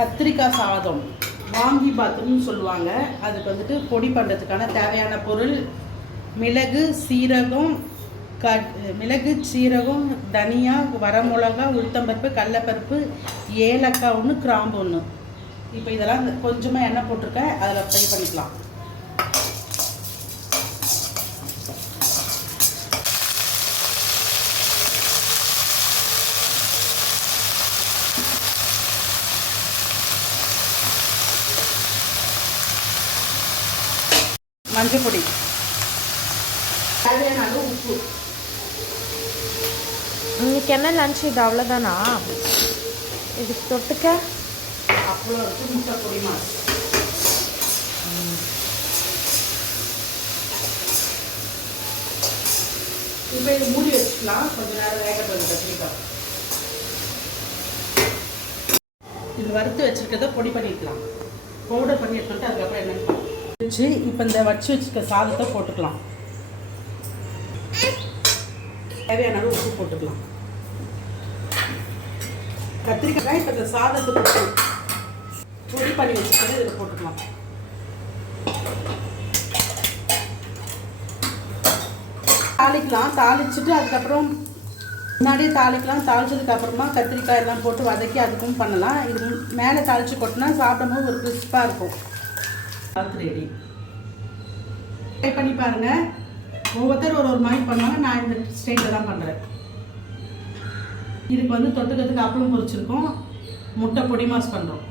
கத்திரிக்காய் சாதம் வாங்கி பாத்துன்னு சொல்லுவாங்க. அதுக்கு வந்துட்டு பொடி பண்ணுறதுக்கான தேவையான பொருள் மிளகு, சீரகம், மிளகு, சீரகம், தனியா, வரமிளகா, உளுத்தம்பருப்பு, கடலைப்பருப்பு, ஏலக்காய் ஒன்று, கிராம்பு ஒன்று. இப்போ இதெல்லாம் கொஞ்சமாக எண்ணெய் போட்டிருக்கேன், அதில் ஃப்ரை பண்ணிக்கலாம். மஞ்சள் பொடி, தேவையான அளவு உப்பு. இன்னைக்கு என்ன லஞ்ச்? இது அவ்வளோதானா? இதுக்கு தொட்டுக்க அவ்வளோ இருக்குது. முட்டை பொடி மாஸ். இப்போ இது மூடி வச்சுக்கலாம், கொஞ்சம் நேரம் வேகட்டும். கத்திரிக்காய் இது வறுத்து வச்சுருக்கிறத பொடி பண்ணிக்கலாம், பவுடர் பண்ணி எடுத்துட்டு அதுக்கப்புறம் என்னென்னு வச்சு இப்போ இந்த வச்சு வச்சுருக்க சாதத்தை போட்டுக்கலாம். தேவையான அளவு உப்பு போட்டுக்கலாம். கத்திரிக்காய் இப்போ இந்த சாதத்தை போட்டு பொடி பண்ணி வச்சுக்கிறது இதில் போட்டுக்கலாம். தாளிக்கலாம். தாளிச்சுட்டு அதுக்கப்புறம் முன்னாடியே தாளிக்கலாம். தாளிச்சதுக்கப்புறமா கத்திரிக்காய் எல்லாம் போட்டு வதக்கி அதுக்கும் பண்ணலாம். இது மேலே தாளித்து கொட்டினா சாப்பிடும்போது ஒரு கிறிஸ்பாக இருக்கும். ரெடி. ட்ரை பண்ணி பாருங்கள். ஒவ்வொருத்தர் ஒரு மாதிரி பண்ணுவாங்க, நான் இந்த ஸ்டைலில் தான் பண்ணுறேன். இதுக்கு வந்து தொட்டுக்கிறதுக்கு அப்பளம் பொரிச்சிருக்கோம், முட்டை பொடி மாஸ் பண்ணுறோம்.